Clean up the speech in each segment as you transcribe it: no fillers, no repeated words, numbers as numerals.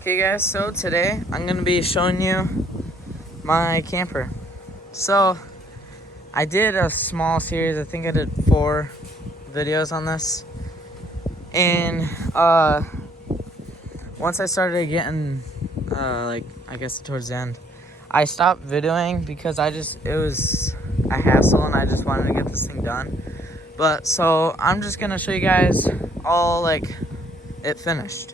Okay guys, so today I'm going to be showing you my camper. So I did a small series, I think I did 4 videos on this. And once I started getting I guess towards the end, I stopped videoing because it was a hassle and I just wanted to get this thing done. But so I'm just going to show you guys all it finished.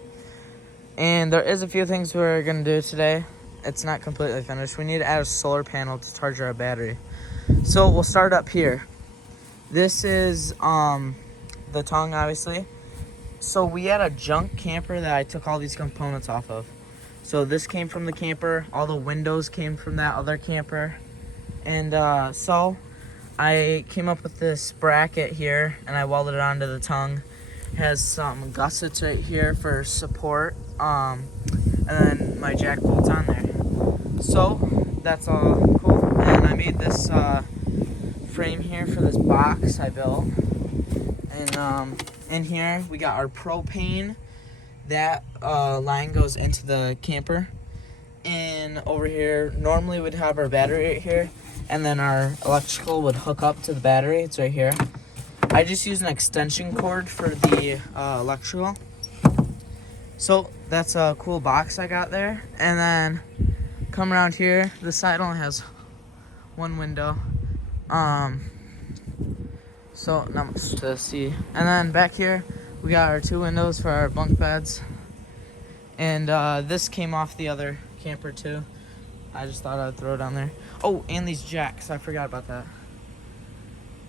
And there is a few things we're going to do today. It's not completely finished. We need to add a solar panel to charge our battery. So we'll start up here. This is the tongue, obviously. So we had a junk camper that I took all these components off of. So this came from the camper. All the windows came from that other camper. And so I came up with this bracket here, and I welded it onto the tongue. It has some gussets right here for support. And then my jack bolts on there. So that's all cool. And I made this frame here for this box I built. And in here we got our propane. That line goes into the camper. And over here, normally we'd have our battery right here, and then our electrical would hook up to the battery. It's right here. I just use an extension cord for the electrical. So that's a cool box I got there. And then come around here, this side only has one window. So not much to see. And then back here, we got our 2 windows for our bunk beds. And this came off the other camper too. I just thought I'd throw it on there. Oh, and these jacks, I forgot about that.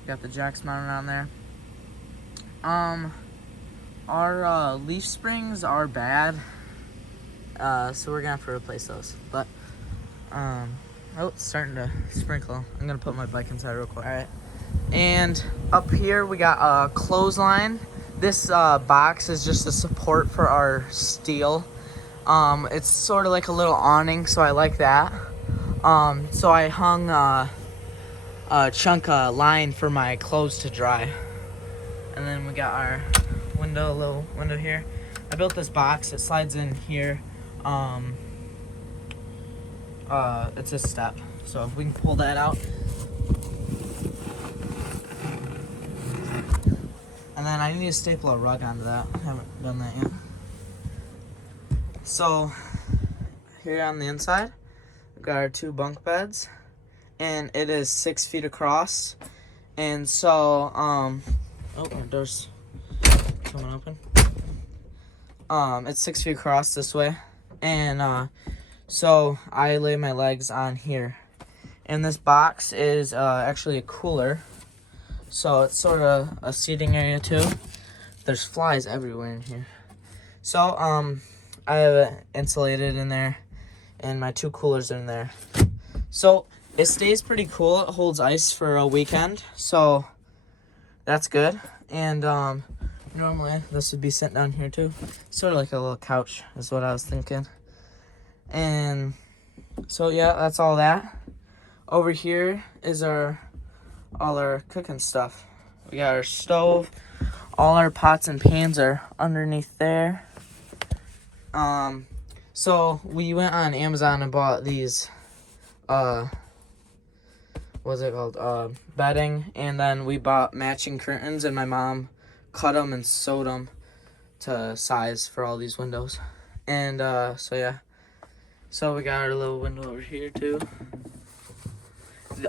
Got the jacks mounted on there. Our leaf springs are bad, so we're gonna have to replace those. But oh, it's starting to sprinkle. I'm gonna put my bike inside real quick. All right. And up here we got a clothesline. This box is just a support for our steel. It's sort of like a little awning, so I like that. So I hung a chunk of line for my clothes to dry. And then we got our window, a little window here. I built this box. It slides in here. It's a step. So if we can pull that out. And then I need to staple a rug onto that. I haven't done that yet. So here on the inside, we've got our 2 bunk beds, and it is 6 feet across. And so, oh, our door's coming open. It's 6 feet across this way, and so I lay my legs on here. And this box is actually a cooler, so it's sort of a seating area too. There's flies everywhere in here. So I have it insulated in there, and my 2 coolers are in there. So it stays pretty cool. It holds ice for a weekend, so that's good. And normally this would be sitting down here too. Sort of like a little couch is what I was thinking. And so yeah, that's all that. Over here is all our cooking stuff. We got our stove. All our pots and pans are underneath there. So we went on Amazon and bought these, what's it called? Bedding, and then we bought matching curtains, and my mom cut them and sewed them to size for all these windows. And, so yeah. So we got our little window over here too.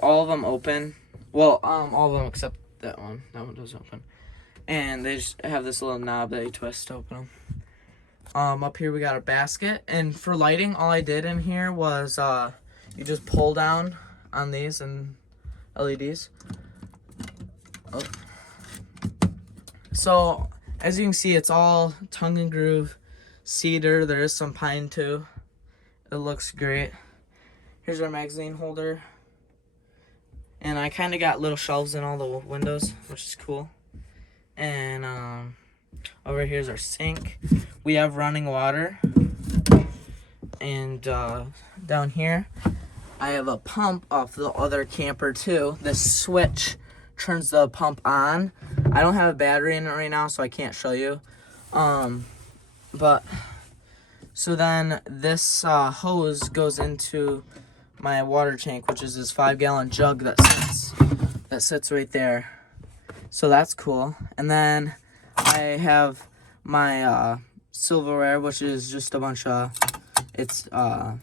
All of them open. Well, all of them except that one. That one doesn't open. And they just have this little knob that you twist to open them. Up here we got a basket, and for lighting, all I did in here was you just pull down on these and LEDs. Oh. So as you can see, it's all tongue and groove cedar. There is some pine too. It looks great. Here's our magazine holder, and I kind of got little shelves in all the windows, which is cool. And over here's our sink. We have running water. And down here, I have a pump off the other camper too. This switch turns the pump on. I don't have a battery in it right now, so I can't show you. But So then this hose goes into my water tank, which is this 5-gallon jug that sits right there. So that's cool. And then I have my silverware, which is just a bunch of, it's I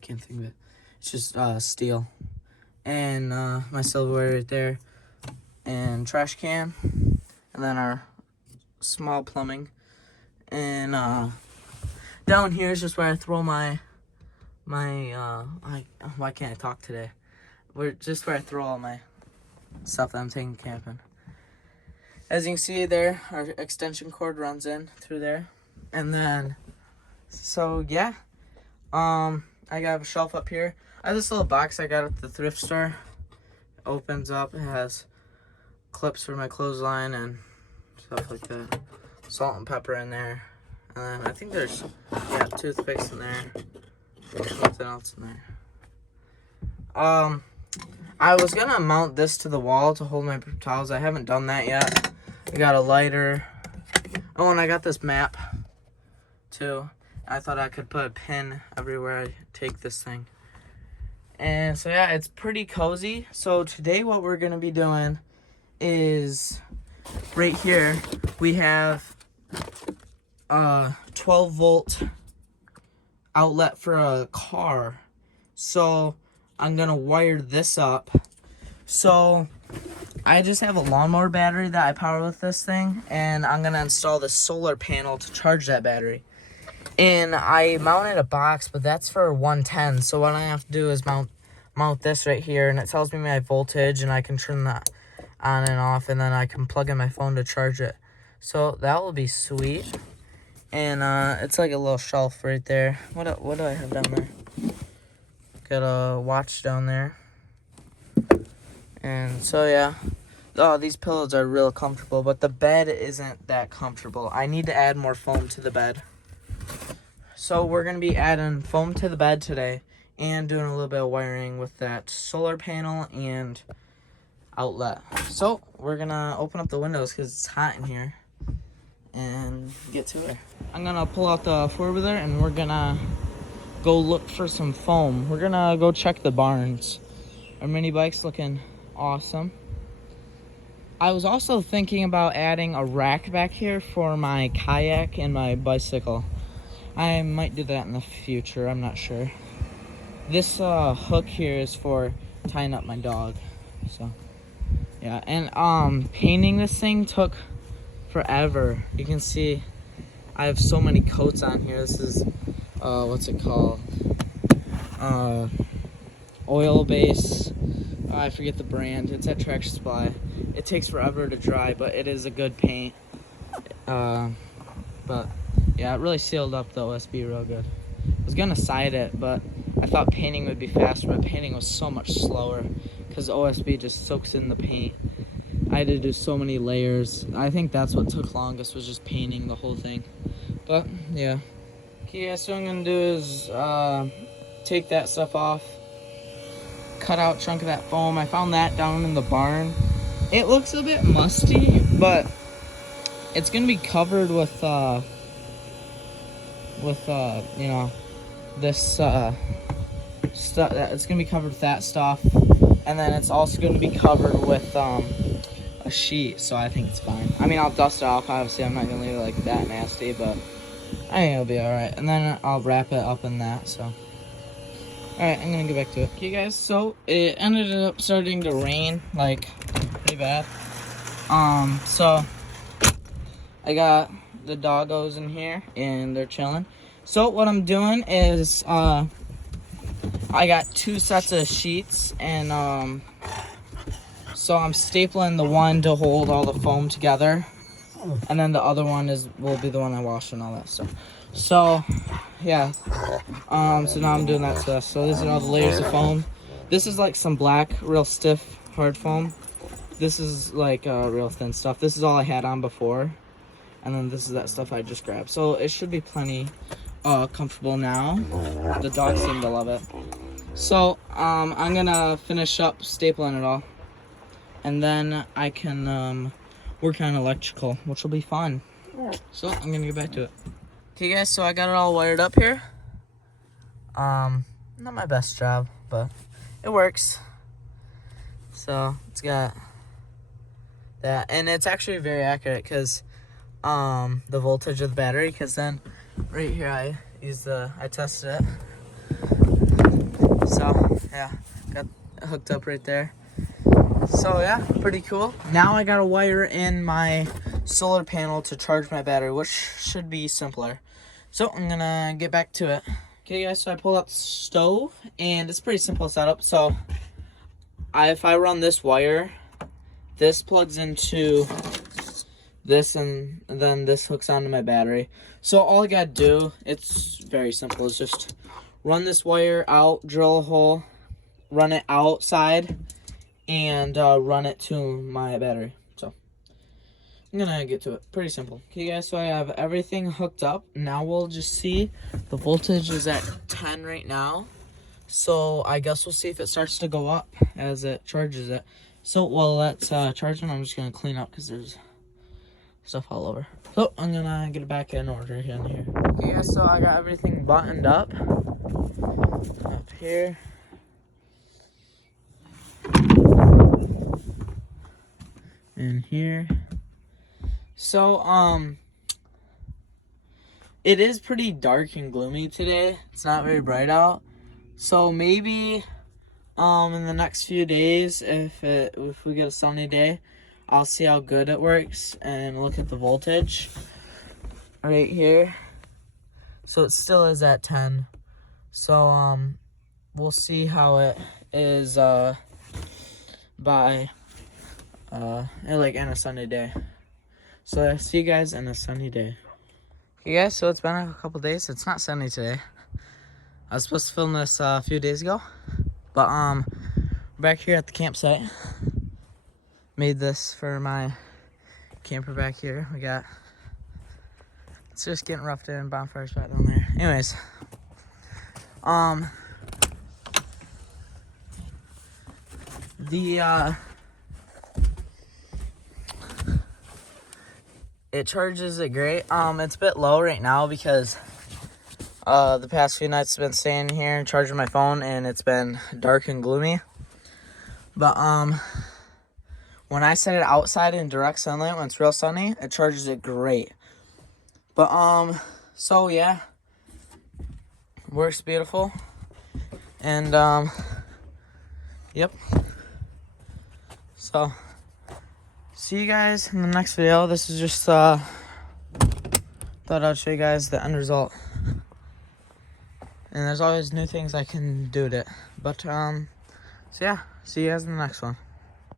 can't think of it. It's just steel. And my silverware right there, and trash can, and then our small plumbing. And down here is just where I throw my why can't I talk today? Just where I throw all my stuff that I'm taking camping. As you can see there, our extension cord runs in through there. And then, so yeah, I got a shelf up here. I have this little box I got at the thrift store. It opens up, it has clips for my clothesline and stuff like that. Salt and pepper in there. And then I think there's, yeah, toothpicks in there. Something else in there. I was gonna mount this to the wall to hold my towels. I haven't done that yet. I got a lighter. Oh, and I got this map too. I thought I could put a pin everywhere I take this thing. And so yeah, it's pretty cozy. So today what we're gonna be doing is right here we have a 12-volt outlet for a car. So I'm gonna wire this up. So I just have a lawnmower battery that I power with this thing, and I'm gonna install the solar panel to charge that battery. And I mounted a box, but that's for 110. So what I have to do is mount this right here, and it tells me my voltage, and I can turn that on and off, and then I can plug in my phone to charge it. So that will be sweet. And it's like a little shelf right there. What do I have down there? Got a watch down there. And so yeah. Oh, these pillows are real comfortable, but the bed isn't that comfortable. I need to add more foam to the bed. So we're going to be adding foam to the bed today and doing a little bit of wiring with that solar panel and outlet. So we're going to open up the windows because it's hot in here and get to it. I'm going to pull out the four-wheeler and we're going to go look for some foam. We're going to go check the barns. Our mini bike's looking awesome. I was also thinking about adding a rack back here for my kayak and my bicycle. I might do that in the future, I'm not sure. This hook here is for tying up my dog. So yeah, and painting this thing took forever. You can see I have so many coats on here. This is what's it called? Oil base. I forget the brand. It's at Tractor Supply. It takes forever to dry, but it is a good paint. But yeah, it really sealed up the OSB real good. I was gonna side it, but I thought painting would be faster, but painting was so much slower because OSB just soaks in the paint. I had to do so many layers. I think that's what took longest, was just painting the whole thing. But yeah. Okay, yeah, so what I'm gonna do is take that stuff off, cut out a chunk of that foam. I found that down in the barn. It looks a bit musty, but it's gonna be covered with you know, this stuff. It's gonna be covered with that stuff, and then it's also gonna be covered with a sheet. So I think it's fine. I mean, I'll dust it off. Obviously, I'm not gonna leave it like that nasty, but I think it'll be all right. And then I'll wrap it up in that. So, all right, I'm gonna get back to it. Okay, guys. So it ended up starting to rain, like pretty bad. So I got the doggos in here and they're chilling. So what I'm doing is I got 2 sets of sheets, and so I'm stapling the one to hold all the foam together, and then the other one will be the one I wash and all that stuff. So yeah, so now I'm doing that to this. So these are all the layers of foam. This is like some black, real stiff, hard foam. This is like real thin stuff. This is all I had on before. And then this is that stuff I just grabbed. So it should be plenty comfortable now. The dogs seem to love it. So I'm gonna finish up stapling it all. And then I can work on electrical, which will be fun. So I'm gonna get back to it. Okay guys, so I got it all wired up here. Not my best job, but it works. So it's got that, and it's actually very accurate because the voltage of the battery, because then right here I tested it. So yeah, got it hooked up right there. So yeah, pretty cool. Now I gotta wire in my solar panel to charge my battery, which should be simpler. So I'm gonna get back to it. Okay guys, so I pulled out the stove, and it's pretty simple setup. So if I run this wire, this plugs into this, and then this hooks onto my battery. So all I gotta do, it's very simple, is just run this wire out, drill a hole, run it outside, and run it to my battery. So I'm gonna get to it. Pretty simple. Okay guys, so I have everything hooked up. Now we'll just see. The voltage is at 10 right now, so I guess we'll see if it starts to go up as it charges it. So while that's charging, I'm just gonna clean up because there's stuff all over. So I'm gonna get it back in order here and here. Okay guys, so I got everything buttoned up here. In here. So it is pretty dark and gloomy today. It's not very bright out. So maybe in the next few days, if we get a sunny day, I'll see how good it works and look at the voltage right here. So it still is at 10. So we'll see how it is by like in a sunny day. So I'll see you guys in a sunny day. Okay guys, so it's been a couple days. It's not sunny today. I was supposed to film this a few days ago, but we're back here at the campsite. Made this for my camper back here. It's just getting roughed in, bonfires back down there. Anyways, it charges it great. It's a bit low right now because the past few nights I've been staying here and charging my phone, and it's been dark and gloomy. But when I set it outside in direct sunlight, when it's real sunny, it charges it great. But so yeah, works beautiful. And yep. So see you guys in the next video. This is just thought I'd show you guys the end result. And there's always new things I can do to it. But so yeah, see you guys in the next one.